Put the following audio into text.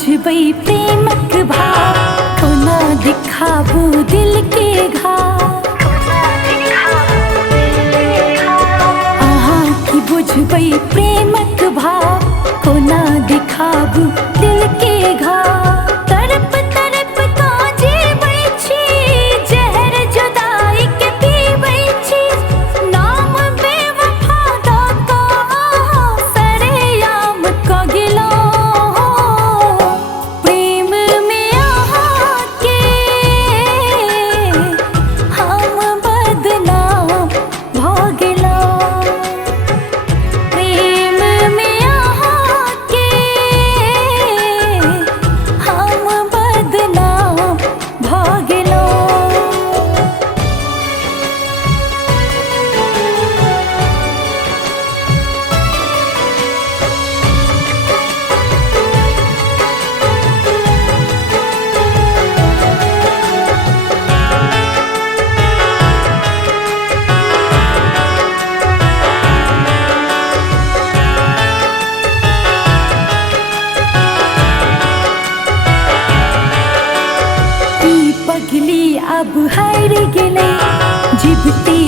बुझबई प्रेमक भाव, कोना दिखाबू दिल के घाव। आहा की बुझबई प्रेमक भाव, कोना दिखाबू दिल के घाव। तड़प तड़प काजे बैठी, जहर जुदाई के पीबै छी। नाम बेवफा दा का सरेआम क गेलो। प्रेम में आके हम बदनाम भ गेलो। प्रेम में आके हम बदनाम भ गेलो। ई पगली अब हार गेलै, जिबते